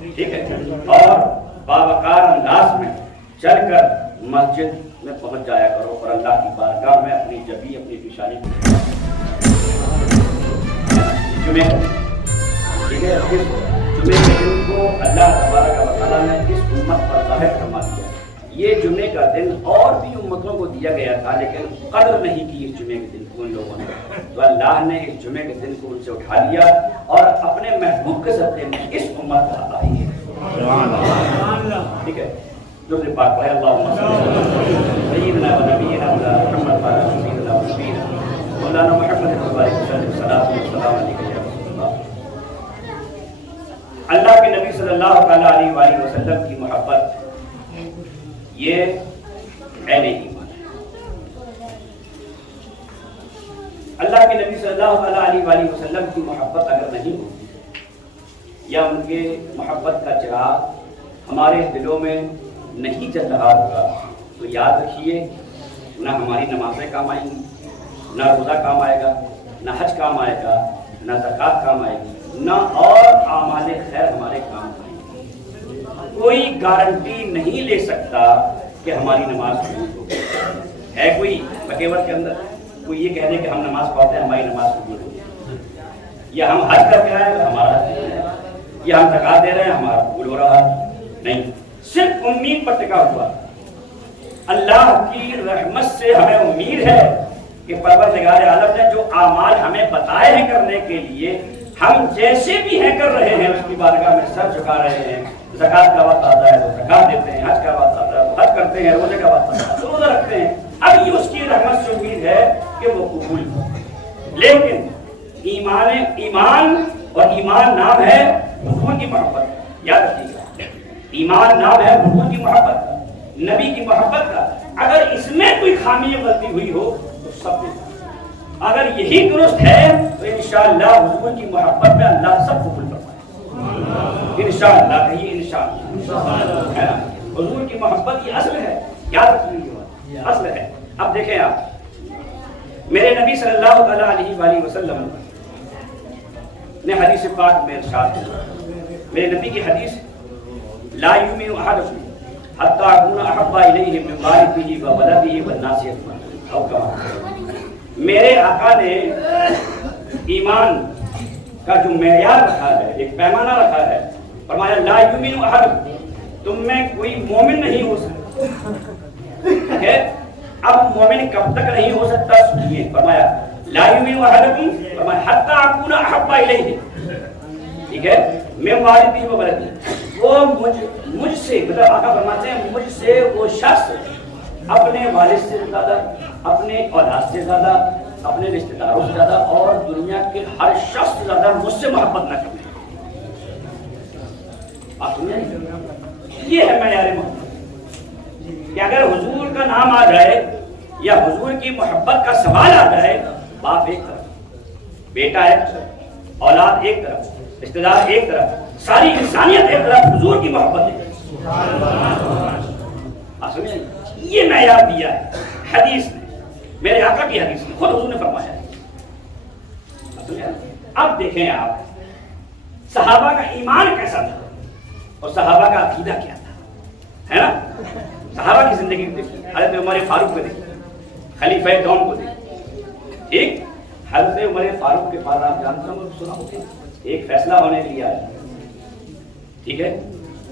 ٹھیک ہے، اور باوقار انداز میں چل کر مسجد میں پہنچ جایا کرو اور اللہ کی بارگاہ میں اپنی جبی اپنی پیشانی جمعے ٹھیک ہے، اس جمعے کے دن کو اللہ تبارک و تعالیٰ نے اس امت پر ظاہر فرما دیا۔ یہ جمعے کا دن اور بھی امتوں کو دیا گیا تھا لیکن قدر نہیں کی اس جمعے کے دن کو ان لوگوں نے، تو اللہ نے اس جمعے کے دن کو ان سے اٹھا لیا اور اپنے محبوب کے صدقے میں اس امت کا عطا ہے۔ ٹھیک ہے، دوسری بات پڑھے اللہم صلی علی سیدنا و نبینا محمد وعلی آلہ سیدنا و نبینا مولانا محمد وبارک وسلم صلاۃ والسلام علیہ یا رسول اللہ۔ اللہ کے نبی صلی اللہ تعالیٰ علیہ وآلہ وسلم کی محبت یہ اہل ایمان ہے۔ اللہ کے نبی صلی اللہ تعالیٰ علیہ وآلہ وسلم کی محبت اگر نہیں ہوتی یا ان کے محبت کا چراغ ہمارے دلوں میں نہیں جل رہا ہوگا تو یاد رکھیے نہ ہماری نمازیں کام آئیں گی، نہ روزہ کام آئے گا، نہ حج کام آئے گا، نہ زکوٰۃ کام آئے گی، نہ اور اعمال خیر ہمارے کام آئیں گے۔ کوئی گارنٹی نہیں لے سکتا کہ ہماری نماز قبول ہوگی۔ ہے کوئی بکیور کے اندر کوئی یہ کہہ دے کہ ہم نماز پڑھتے ہیں ہماری نماز قبول ہوگی، یا ہم حج کر کے آئے تو ہمارا حج قبول ہے، یا ہم زکوٰۃ دے رہے ہیں ہمارا قبول ہو رہا ہے؟ نہیں، صرف امید پر ٹکا ہوا۔ اللہ کی رحمت سے ہمیں امید ہے کہ پروردگار عالم نے جو اعمال ہمیں بتائے ہیں کرنے کے لیے ہم جیسے بھی ہیں کر رہے ہیں، اس کی بارگاہ میں سر جھکا رہے ہیں۔ زکوٰۃ کا وقت آتا ہے تو زکوٰۃ دیتے ہیں، حج کا وقت آتا ہے تو حج کرتے ہیں، روزے کا وقت آتا ہے تو روزہ رکھتے ہیں۔ اب یہ اس کی رحمت سے امید ہے کہ وہ قبول ہو۔ لیکن ایمان اور ایمان نام ہے حضور کی محبت، یاد رکھیے گا، ایمان نام ہے حضور کی محبت کا، نبی کی محبت کا۔ اگر اس میں کوئی خامی غلطی ہوئی ہو تو سب نے، اگر یہی درست ہے تو انشاءاللہ حضور کی محبت میں اللہ سب قبول فرمائے، انشاءاللہ، کہیے انشاءاللہ۔ حضور کی محبت یہ اصل ہے، یاد رکھیے، اصل ہے۔ اب دیکھیں آپ، میرے نبی صلی اللہ تعالیٰ علیہ وآلہ وسلم نے حدیث پاک میں ارشاد کیا، میرے نبی کی حدیث، لا یؤمن احدکم حتی اکون احب الیہ من والدہ وولدہ والناس اجمعین۔ میرے آقا نے ایمان کا جو معیار رکھا ہے، ایک پیمانہ رکھا ہے، فرمایا لا یؤمن احدکم، تم میں کوئی مومن نہیں ہو سکتا۔ اب مومن کب تک نہیں ہو سکتا سنیے، فرمایا لا یؤمن احدکم، فرمایا حتی اکون احب الیہ، ٹھیک ہے، من والدہ وولدہ، وہ مجھ سے، مطلب آقا فرماتے ہیں مجھ سے وہ شخص اپنے والد سے زیادہ، اپنے اولاد سے زیادہ، اپنے رشتہ داروں سے زیادہ اور دنیا کے ہر شخص سے زیادہ مجھ سے محبت نہ کرے۔ آپ سنیں، یہ ہے معیار محبت کہ اگر حضور کا نام آ جائے یا حضور کی محبت کا سوال آ جائے، باپ ایک طرف، بیٹا ایک طرف، اولاد ایک طرف، رشتہ دار ایک طرف، ساری انسانیت ایک طرف، حضور کی محبت ایک طرف۔ آپ سمجھیں، یہ معیار دیا ہے حدیث نے، میرے آقا کی حدیث میں، خود حضور نے فرمایا ہے۔ اب دیکھیں آپ، صحابہ کا ایمان کیسا تھا اور صحابہ کا عقیدہ کیا تھا، ہے نا؟ صحابہ کی زندگی کو دیکھیں، حضرت عمر فاروق کو دیکھیں، خلیفہ دون کو دیکھیں، ٹھیک؟ حضرت عمر فاروق کے پاس آپ جانتے ہیں، سنا ہوگا، ایک فیصلہ ہونے کے لیے آیا، ٹھیک ہے،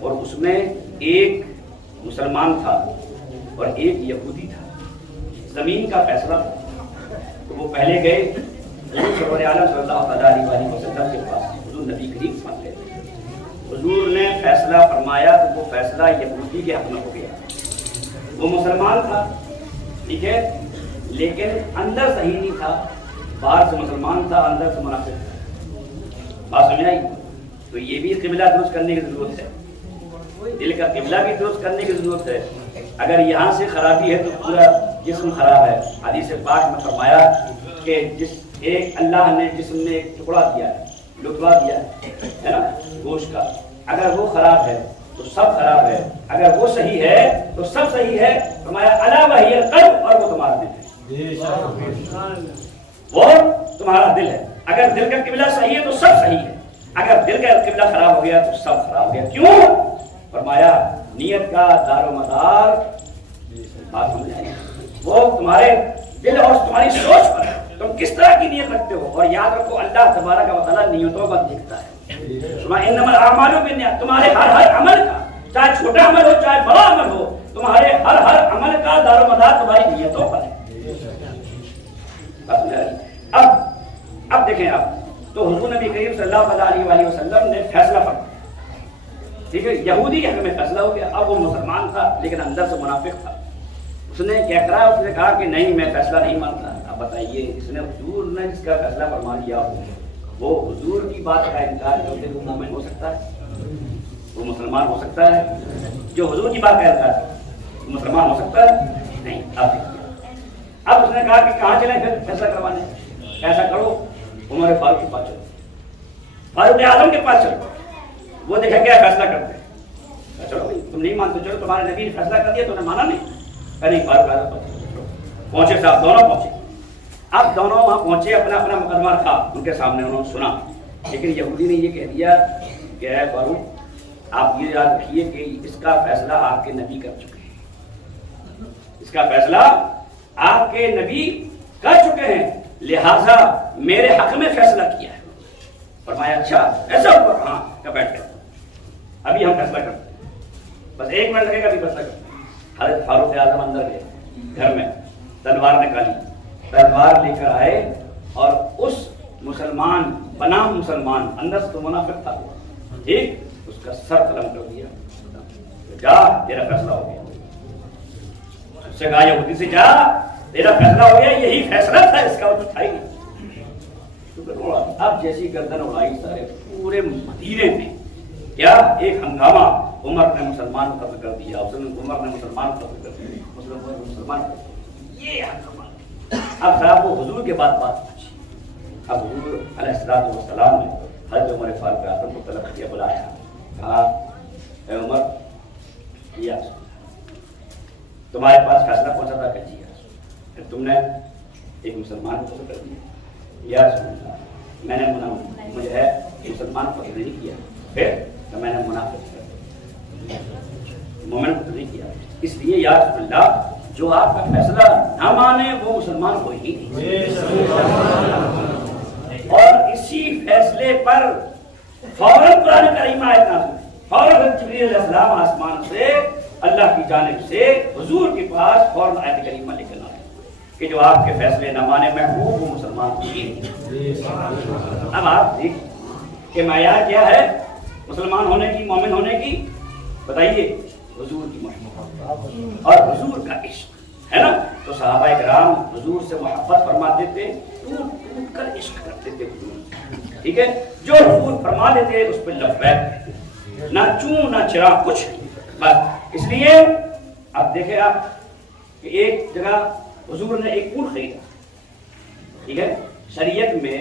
اور اس میں ایک مسلمان تھا اور ایک یہودی تھا، زمین کا فیصلہ تھا۔ تو وہ پہلے گئے حضور سرور عالم صلی اللہ علیہ وآلہ وسلم کے پاس، حضور نبی کریم پاس گئے، حضور نے فیصلہ فرمایا تو وہ فیصلہ یہودی کے حق میں ہو گیا۔ وہ مسلمان تھا، ٹھیک ہے، لیکن اندر صحیح نہیں تھا، باہر سے مسلمان تھا، اندر سے منافق تھا۔ بات سمجھ آئی؟ تو یہ بھی قبلہ درست کرنے کی ضرورت ہے، دل کا قبلہ بھی درست کرنے کی ضرورت ہے۔ اگر یہاں سے خرابی ہے تو پورا جسم خراب ہے۔ حدیث پاک میں فرمایا کہ جس ایک اللہ نے جسم میں ایک ٹکڑا دیا ہے، لٹوا دیا ہے نا گوشت کا، اگر وہ خراب ہے تو سب خراب ہے، اگر وہ صحیح ہے تو سب صحیح ہے۔ فرمایا الا وہی القلب، اور وہ تمہارا دل ہے، وہ تمہارا دل ہے۔ اگر دل کا قبلہ صحیح ہے تو سب صحیح ہے، اگر دل کا قبلہ خراب ہو گیا تو سب خراب ہو گیا. کیوں؟ فرمایا نیت کا دار و مدار بات سمجھ آئی وہ تمہارے دل اور تمہاری سوچ پر ہے. تم کس طرح کی نیت رکھتے ہو. اور یاد رکھو اللہ تبارک و تعالیٰ نیتوں کو دیکھتا ہے. انما الاعمال بالنیات، تمہارے ہر عمل کا، چاہے چھوٹا عمل ہو چاہے بڑا عمل ہو، تمہارے ہر عمل کا دار و مدار تمہاری نیتوں پر ہے. اب دیکھیں آپ تو حضور نبی کریم صلی اللہ علیہ وآلہ وسلم نے فیصلہ فرمایا. ٹھیک ہے، یہودی کے حق میں فیصلہ ہو گیا. اب وہ مسلمان تھا لیکن اندر سے منافق تھا. اس نے کیا کرا؟ اس نے کہا کہ نہیں میں فیصلہ نہیں مانتا. اب بتائیے اس نے حضور نے جس کا فیصلہ فرما لیا ہو وہ حضور کی بات کا انکار کرتے وہ مومن ہو سکتا ہے؟ وہ مسلمان ہو سکتا ہے؟ جو حضور کی بات کہتا ہے وہ مسلمان ہو سکتا ہے؟ نہیں. اب اس نے کہا کہ کہاں چلیں پھر فیصلہ کروانے؟ ایسا کرو عمر فاروق کے پاس چلو، فاروق اعظم کے پاس چلو، وہ دیکھا کیا فیصلہ کرتے ہیں. چلو بھائی تم نہیں مانتے، چلو تمہارے نبی نے فیصلہ کر دیا تو نے مانا نہیں. نہیں فاروق اعظم پہنچے صاحب، دونوں پہنچے. اب دونوں وہاں پہنچے، اپنا اپنا مقدمہ رکھا ان کے سامنے، انہوں نے سنا. لیکن یہودی نے یہ کہہ دیا کہ اے فاروق آپ یہ یاد رکھیے کہ اس کا فیصلہ آپ کے نبی کر چکے ہیں. اس کا فیصلہ آپ کے نبی کر چکے ہیں، لہذا میرے حق میں فیصلہ کیا ہے. فرمایا اچھا ایسا ہوا؟ ہاں. کیا بیٹھ کر ابھی ہم فیصلہ کرتے ہیں، بس 1 منٹ لگے گا ابھی فیصلہ کرتے ہیں. حضرت فاروق اعظم اندر گئے، گھر میں تلوار نکالی، تلوار لے کر آئے اور اس مسلمان بنام مسلمان اندر سے تو منافق تھا ٹھیک، اس کا سر قلم کر دیا. جا تیرا فیصلہ ہو گیا. اس سے کہا یہودی سے جا تیرا فیصلہ ہو گیا، یہی فیصلہ تھا اس کا، وہ تو تھا ہی. اب جیسی گردن اڑائی سارے پورے مدینے میں کیا ایک ہنگامہ. عمر نے مسلمان قتل کر دیا، عمر نے مسلمان قتل کر دیا، مسلمان یہ ہنگامہ. اب صاحب وہ حضور کے بعد بات پوچھی. اب حضور علیہ السلام نے حضرت عمر فاروق اعظم کو طلب کیا، بلایا، کہا اے عمر یا تمہارے پاس فیصلہ پہنچا تھا کہ جی پھر تم نے ایک مسلمان کو قتل کر دیا. یا رسول اللہ میں نے مجھے ہے مسلمان کو قتل نہیں کیا، پھر میں نے منافق کر مومن کو قتل نہیں کیا. اس لیے یا رسول اللہ جو آپ کا فیصلہ نہ مانے وہ مسلمان ہو ہی نہیں. اور اسی فیصلے پر فوراً قرآن کریم آیت نازل ہوئی. فوراً جبریل علیہ السلام آسمان سے اللہ کی جانب سے حضور کے پاس فوراً آیت کریمہ لے کر آئے کہ جو آپ کے فیصلے نہ مانے محبوب وہ مسلمان ہو ہی نہیں. اب آپ دیکھ کہ معیار کیا ہے مسلمان ہونے کی، مومن ہونے کی؟ بتائیے حضور کی محبت اور حضور کا عشق ہے نا. تو صحابہ کرام حضور سے محبت فرماتے تھے، ٹوٹ ٹوٹ کر عشق کرتے تھے حضور. ٹھیک ہے، جو حضور فرما دیتے اس پہ لبیک، نہ چوں نہ چرا کچھ بس. اس لیے اب دیکھیں آپ کہ ایک جگہ حضور نے ایک اونٹ خریدا. ٹھیک ہے، شریعت میں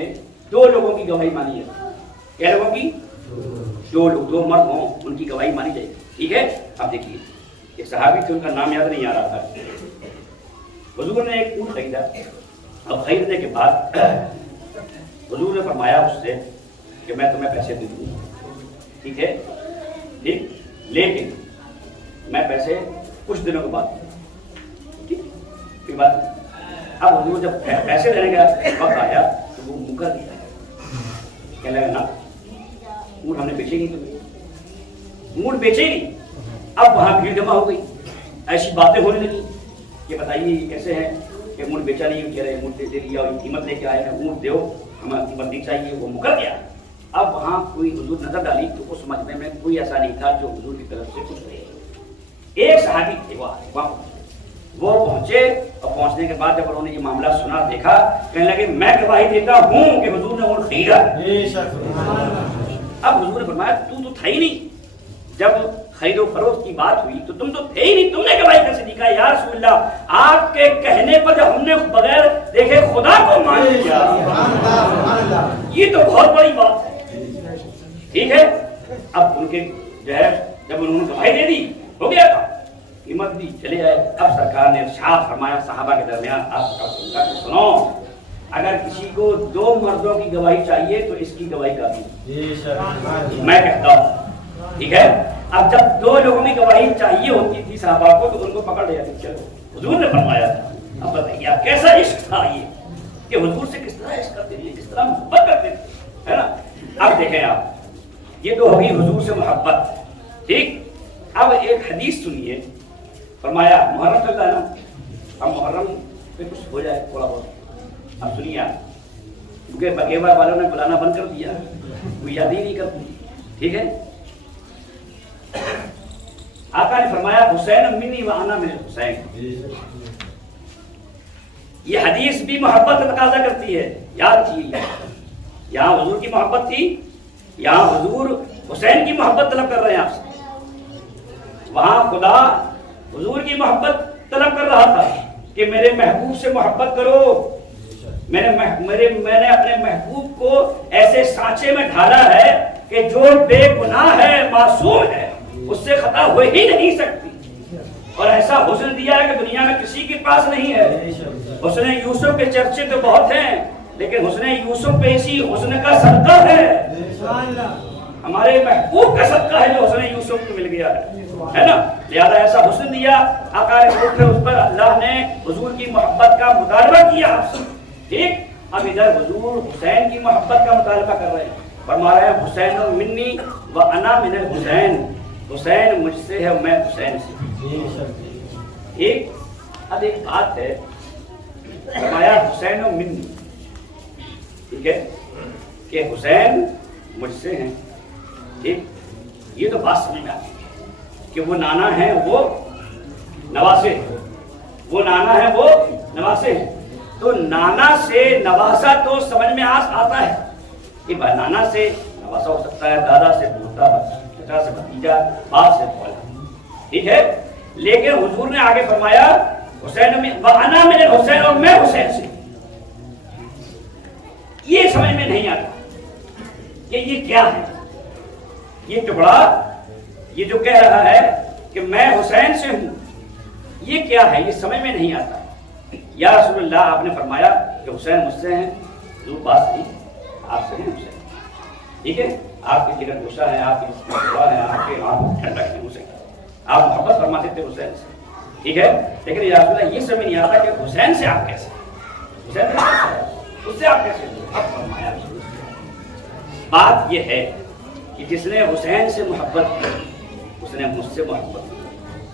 2 لوگوں کی گواہی مانی ہے. کیا لوگوں کی؟ 2 لوگ، 2 مرد ہوں ان کی گواہی مانی جائے گی. ٹھیک ہے، اب دیکھیے ایک صحابی تھے، ان کا نام یاد نہیں آ رہا تھا. حضور نے ایک اونٹ خریدا. اب خریدنے کے بعد حضور نے فرمایا اس سے کہ میں تمہیں پیسے دے دوں گا، ٹھیک ہے، ٹھیک، لیکن میں پیسے کچھ دنوں کے بعد دوں گا. ٹھیک کوئی بات نہیں. اب حضور جب پیسے دینے کا وقت آیا تو وہ مکر گیا. کہنے لگا نا اونٹ ہم نے بیچے گی، تمہیں اونٹ بیچے گی. اب وہاں بھیڑ جمع ہو گئی، ایسی باتیں ہونے لگی کہ بتائیے یہ کیسے ہیں کہ اونٹ بیچا نہیں، کہہ رہے اونٹ دے دیا اور قیمت لے کے آئے ہیں، اونٹ دو ہمیں قیمت نہیں چاہیے. وہ مکر گیا. اب وہاں کوئی حضور نظر ڈالی تو اس سمجھنے میں کوئی ایسا نہیں تھا جو حضور کی طرف سے کچھ نہیں. ایک صحابی تھے وہاں، وہ پہنچے اور پہنچنے کے بعد جب انہوں نے یہ معاملہ سنا دیکھا کہنے لگے میں گواہی دیتا ہوں کہ حضور نے اونٹ خریدا. اب حضور نے فرمایا تو تھا ہی نہیں جب خرید و فروخت کی بات ہوئی تو تم تو تھے ہی نہیں، تم نے گواہی کیسے دی؟ کہا یا رسول اللہ آپ کے کہنے پر جب ہم نے بغیر دیکھے خدا کو مان لیا یہ تو بہت بڑی بات ہے. ٹھیک ہے، اب ان کے جو ہے جب انہوں نے گواہی دے دی ہو گیا تھا، قیمت دی، چلے آئے. اب سرکار نے ارشاد فرمایا صحابہ کے درمیان آپ کا سنو اگر کسی کو 2 مردوں کی گواہی چاہیے تو اس کی گواہی کافی ہے، میں کہتا ہوں، ٹھیک ہے۔ اب جب 2 لوگوں کی گواہی چاہیے ہوتی تھی صحابہ کو تو ان کو پکڑ لیا تھا، چلو حضور نے فرمایا تھا۔ اب بتائیے کیسا عشق تھا یہ، کہ حضور سے کس طرح عشق کرتے تھے، کس طرح محبت کرتے تھے، ہے نا۔ اب دیکھیں آپ، یہ تو ہوگی حضور سے محبت، ٹھیک۔ اب ایک حدیث سنیے، فرمایا محرم چل رہا ہے نا، اب محرم پہ کچھ ہو جائے تھوڑا بہت، اب سنیے آپ، کیونکہ بگیوا والوں نے بلانا بند کر دیا، کوئی یاد ہی نہیں کرتی، ٹھیک ہے۔ آقا نے فرمایا حسین منی و انا من حسین، یہ حدیث بھی محبت کا تقاضا کرتی ہے، یاد کیجیے۔ یہاں حضور کی محبت تھی، یہاں حضور حسین کی محبت طلب کر رہے ہیں آپ سے، وہاں خدا حضور کی محبت طلب کر رہا تھا کہ میرے محبوب سے محبت کرو۔ میں نے اپنے محبوب کو ایسے سانچے میں ڈھالا ہے کہ جو بے گناہ ہے، معصوم ہے، اس سے خطا ہو ہی نہیں سکتی، اور ایسا حسن دیا ہے کہ دنیا میں کسی کے پاس نہیں ہے۔ حسن یوسف کے چرچے تو بہت ہیں، لیکن حسن یوسف پہ اسی حسن کا صدقہ ہے، ہمارے محبوب کا صدقہ ہے جو حسن یوسف کو مل گیا ہے نا۔ لہذا ایسا حسن دیا آقا نے، اس پر اللہ نے حضور کی محبت کا مطالبہ کیا آپ سے، ٹھیک۔ اب ادھر حضور حسین کی محبت کا مطالبہ کر رہے ہیں، فرما رہے ہیں حسین منی و انا من الحسین، حسین مجھ سے ہے، میں حسین سے، ٹھیک۔ اب ایک بات ہے، فرمایا حسین منی، ٹھیک ہے، کہ حسین مجھ سے ہیں، ٹھیک۔ یہ تو بات سمجھ میں آتی ہے کہ وہ نانا ہے وہ نواسے، وہ نانا ہے وہ نواسے ہیں، تو نانا سے نواسا تو سمجھ میں آتا ہے کہ نانا سے نواسا ہو سکتا ہے، دادا سے پوتا، چچا سے بھتیجا، باپ سے پولا، ٹھیک ہے۔ لیکن حضور نے آگے فرمایا حسین میں وانا من الحسین، اور میں حسین سے، یہ سمجھ میں نہیں آتا کہ یہ کیا ہے، یہ ٹکڑا، یہ جو کہہ رہا ہے کہ میں حسین سے ہوں، یہ کیا ہے، یہ سمجھ میں نہیں آتا۔ یا رسول اللہ، آپ نے فرمایا کہ حسین مجھ سے ہیں، جو بات تھی آپ سے ہیں حسین، ٹھیک ہے۔ آپ کی جگر گوشہ ہے، آپ کی دعا ہے، آپ کے آنکھ ٹھنڈک ہے حسین، آپ محبت فرماتے تھے حسین سے، ٹھیک ہے۔ لیکن یا رسول اللہ، یہ سمجھ نہیں آتا کہ حسین سے آپ کیسے، حسین سے کیسے ہے، اس سے آپ کیسے، اب فرمایا بات یہ ہے کہ جس نے حسین سے محبت کی اس نے مجھ سے محبت کی،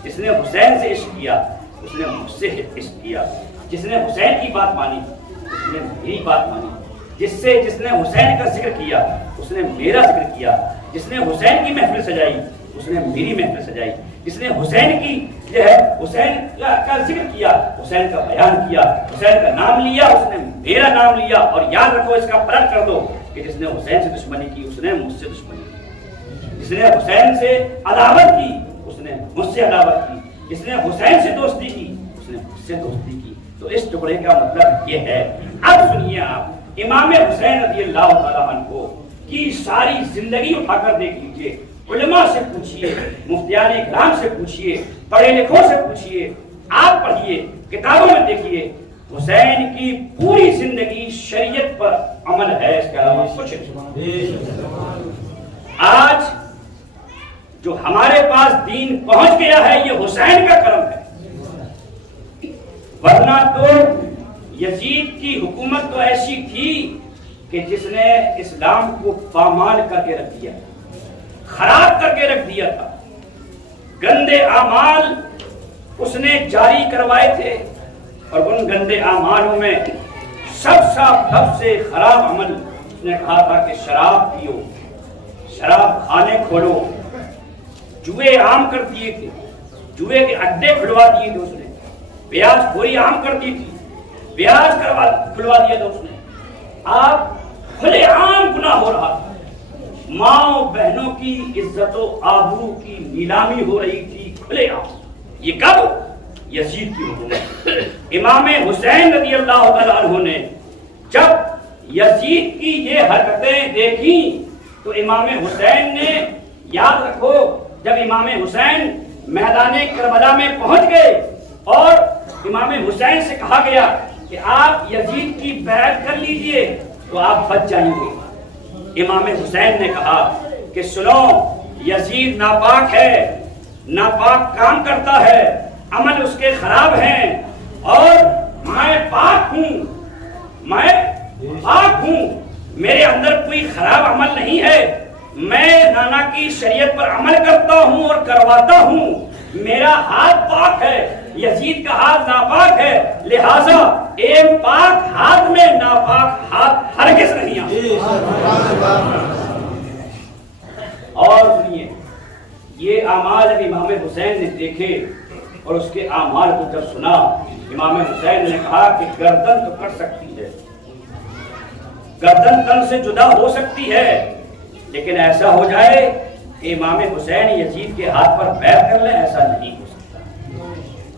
جس نے حسین سے عشق کیا اس نے مجھ سے عشق کیا، جس نے حسین کی بات مانی اس نے میری بات مانی، جس نے حسین کا ذکر کیا اس نے میرا ذکر کیا، جس نے حسین کی محفل سجائی اس نے میری محفل سجائی، جس نے حسین کی جو ہے حسین کا ذکر کیا، حسین کا بیان کیا، حسین کا نام لیا، اس نے میرا نام لیا۔ اور یاد رکھو، اس کا پلٹ کر دو کہ جس نے حسین سے دشمنی کی اس نے مجھ سے دشمنی کی، جس نے حسین سے عداوت کی اس نے مجھ سے عداوت کی، جس نے حسین سے دوستی کی اس نے مجھ سے دوستی کی۔ تو اس ٹکڑے کا مطلب یہ ہے۔ اب سنیے آپ، امام حسین رضی اللہ تعالیٰ عنہ کی ساری زندگی اٹھا کر دیکھ لیجیے، علماء سے پوچھیے، مفتیان اکرام سے پوچھیے، پڑھے لکھوں سے پوچھیے، آپ پڑھیے، کتابوں میں دیکھیے، حسین کی پوری زندگی شریعت پر عمل ہے، اس کے علاوہ کچھ نہیں۔ آج جو ہمارے پاس دین پہنچ گیا ہے یہ حسین کا کرم ہے، ورنہ تو یزید کی حکومت تو ایسی تھی کہ جس نے اسلام کو پامال کر کے رکھ دیا، خراب کر کے رکھ دیا تھا، گندے اعمال اس نے جاری کروائے تھے، اور ان گندے اعمالوں میں سب سے خراب عمل اس نے کہا تھا کہ شراب پیو، شراب کھانے کھولو، جوئے عام کر دیے تھے، جوئے کے اڈے کھلوا دیے تھے، اس نے بیاج خوری عام کر دی تھی، بیاج کھلوا دیا تھا اس نے، آپ کھلے عام گناہ ہو رہا تھا، ماں بہنوں کی عزت و آبرو کی نیلامی ہو رہی تھی کھلے عام۔ یہ کب؟ یزید کی حکومت۔ امام حسین رضی اللہ تعالیٰ عنہ نے جب یزید کی یہ حرکتیں دیکھیں تو امام حسین نے، یاد رکھو، جب امام حسین میدان کربلا میں پہنچ گئے اور امام حسین سے کہا گیا کہ آپ یزید کی بیعت کر لیجئے تو آپ بچ جائیں گے۔ امام حسین نے کہا کہ سنو، یزید ناپاک ہے، ناپاک کام کرتا ہے، عمل اس کے خراب ہیں، اور میں پاک ہوں، میں پاک ہوں، میرے اندر کوئی خراب عمل نہیں ہے، میں نانا کی شریعت پر عمل کرتا ہوں اور کرواتا ہوں، میرا ہاتھ پاک ہے، یزید کا ہاتھ ناپاک ہے، لہٰذا ایک پاک ہاتھ میں ناپاک ہاتھ ہرگز نہیں آتا۔ اور سنیے، یہ اعمال اب امام حسین نے دیکھے اور اس کے اعمال کو جب سنا، امام حسین نے کہا کہ گردن تو کٹ سکتی ہے، گردن تن سے جدا ہو سکتی ہے، لیکن ایسا ہو جائے کہ امام حسین یزید کے ہاتھ پر بیعت کر لیں، ایسا نہیں ہو سکتا،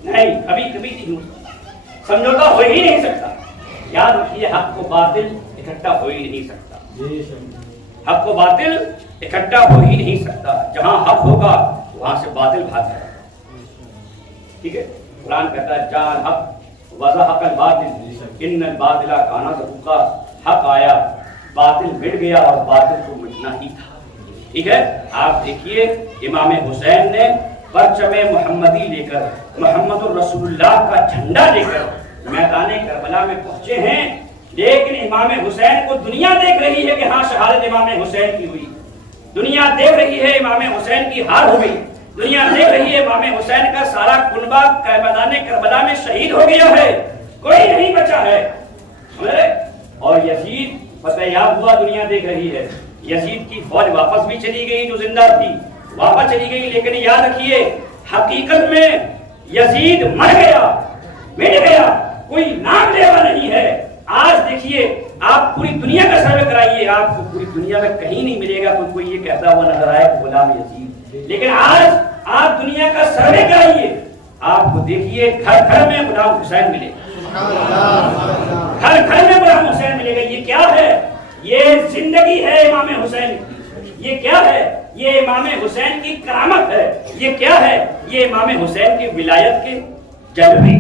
نہیں، کبھی کبھی نہیں ہو سکتا، سمجھوتا ہو ہی نہیں سکتا۔ یاد رکھیے، حق و باطل اکٹھا ہو ہی نہیں سکتا، حق و باطل اکٹھا ہو ہی نہیں سکتا، جہاں حق ہوگا وہاں سے باطل بھاگ جائے گا، ٹھیک ہے؟ قرآن کہتا ہے جان حق وضاحق الباطل ان الباطل کان زہوقا، حق آیا، باطل مٹ گیا اور باطل کو مٹنا ہی تھا، ٹھیک ہے؟ آپ دیکھیے، امام حسین نے پرچم محمدی لے کر، محمد الرسول اللہ کا جھنڈا لے کر میدان کربلا میں پہنچے ہیں، لیکن امام حسین کو دنیا دیکھ رہی ہے کہ ہاں شہادت امام حسین کی ہوئی، دنیا دیکھ رہی ہے امام حسین کی ہار ہو گئی، دنیا دیکھ رہی ہے امام حسین کا سارا کنبہ میدان کربلا میں شہید ہو گیا ہے، کوئی نہیں بچا ہے، اور یزید فتح یاب ہوا، دنیا دیکھ رہی ہے، یزید کی فوج واپس بھی چلی گئی جو زندہ تھی، واپس چلی گئی، لیکن یاد رکھیے حقیقت میں یزید مر گیا، مٹ گیا، کوئی نام لیوا نہیں ہے۔ آج دیکھیے، آپ پوری دنیا کا سروے کرائیے، آپ کو پوری دنیا میں کہیں نہیں ملے گا کوئی یہ کہتا ہوا نظر آئے کہ غلام یزید، لیکن آج آپ دنیا کا سروے کرائیے، آپ کو دیکھیے گھر گھر میں غلام حسین ملے گا، گھر گھر میں غلام حسین ملے گا۔ یہ کیا ہے؟ یہ زندگی ہے امام حسین کی، یہ کیا ہے؟ یہ امام حسین کی کرامت ہے، یہ کیا ہے؟ یہ امام حسین کی ولایت کے جلوے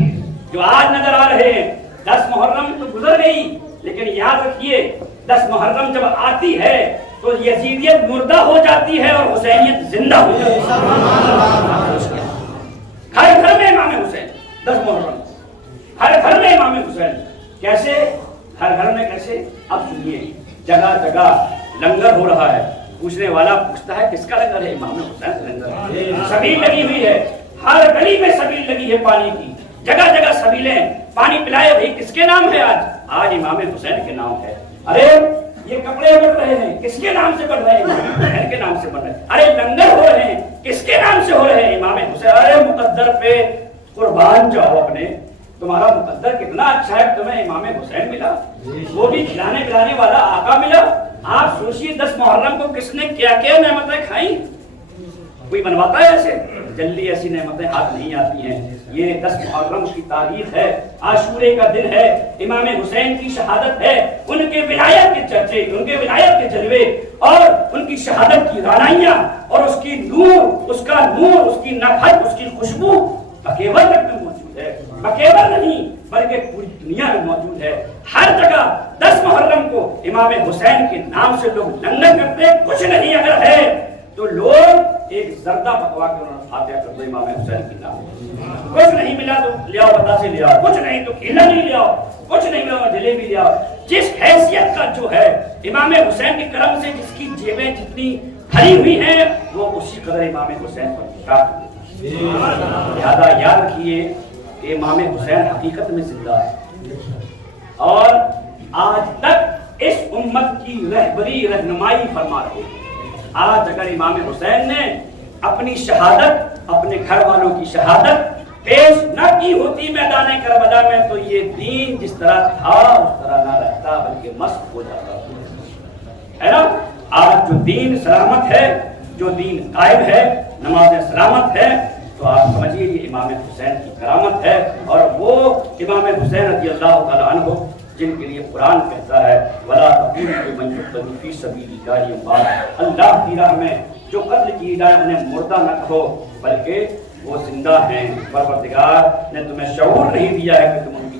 جو آج نظر آ رہے ہیں۔ 10 محرم تو گزر گئی، لیکن یاد رکھیے 10 محرم جب آتی ہے تو یزیدیت مردہ ہو جاتی ہے اور حسینیت زندہ ہو جاتی ہے۔ ہر گھر میں امام حسین، 10 محرم ہر گھر میں امام حسین، کیسے؟ ہر گھر میں کیسے؟ اب سنیے، جگہ جگہ لنگر ہو رہا ہے، پوچھنے والا پوچھتا ہے کس کا لنگر ہے؟ امام حسین کا لنگر ہے، سبیل لگی ہوئی ہے، ہر گلی میں سبیل لگی ہے پانی کی، جگہ جگہ سبیلیں، پانی پلائے بھائی کس کے نام ہے؟ آج امام حسین کے نام ہے۔ ارے یہ کپڑے بڑھ رہے ہیں، کس کے نام سے بڑھ رہے ہیں؟ امام حسین کے نام سے بڑھ رہے ہیں۔ ارے لنگر ہو رہے ہیں، کس کے نام سے ہو رہے ہیں؟ امام حسین۔ ارے مقدر پہ قربان جاؤ اپنے، تمہارا مقدر کتنا اچھا ہے، تمہیں امام حسین ملا، وہ بھی کھلانے پلانے والا آقا ملا۔ آپ سوچیے 10 محرم کو کس نے کیا کیا نعمتیں کھائیں، کوئی بنواتا ہے ایسے؟ جلدی ایسی نعمتیں ہاتھ نہیں آتی ہیں۔ یہ 10 محرم کی تاریخ ہے، عاشورے کا دن ہے، امام حسین کی شہادت ہے، ان کے ولایت کے چرچے، ان کے ولایت کے جلوے اور ان کی شہادت کی رانائیاں اور اس کی نور، اس کا نور، اس کی نفحت، اس کی خوشبو بکیور تک میں موجود ہے، بکیور نہیں بلکہ پوری دنیا میں موجود ہے۔ ہر جگہ 10 محرم کو امام حسین کے نام سے لوگ لنگر کرتے، کچھ نہیں اگر ہے تو لوگ ایک زردہ پکوا کے انہوں نے فاتحہ کر دو امام حسین کی نام، کچھ نہیں ملا تو لے آؤ بتاسی لے آؤ، کچھ نہیں تو کھیلا نہیں لے آؤ، کچھ نہیں ملا تو جلیبی لے آؤ۔ جس حیثیت کا جو ہے امام حسین کے کرم سے جس کی جیبیں جتنی بھری ہوئی ہیں وہ اسی قدر امام حسین پر شاہ۔ لہذا یاد رکھیے کہ امام حسین حقیقت میں زندہ ہے اور آج تک اس امت کی رہبری رہنمائی فرما رہے ہیں۔ آج اگر امام حسین نے اپنی شہادت، اپنے گھر والوں کی شہادت پیش نہ کی ہوتی میدان کربلا میں تو یہ دین جس طرح تھا اس طرح نہ رہتا بلکہ مسخ ہو جاتا ہے نا۔ آج جو دین سلامت ہے، جو دین قائم ہے، نمازیں سلامت ہے، تو آپ سمجھیے یہ امام حسین کی کرامت ہے۔ اور وہ امام حسین رضی اللہ تعالیٰ عنہ جن کے لیے قرآن کہتا ہے وَلَا تَقُولُوا لِمَن يُقْتَلُ فِي سَبِيلِ اللَّهِ أَمْوَاتٌ، اللہ کی راہ میں جو قتل کی جائے انہیں مردہ نہ کہو بلکہ وہ زندہ ہیں۔ پروردگار نے تمہیں شعور نہیں دیا ہے کہ تم ان کی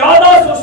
1400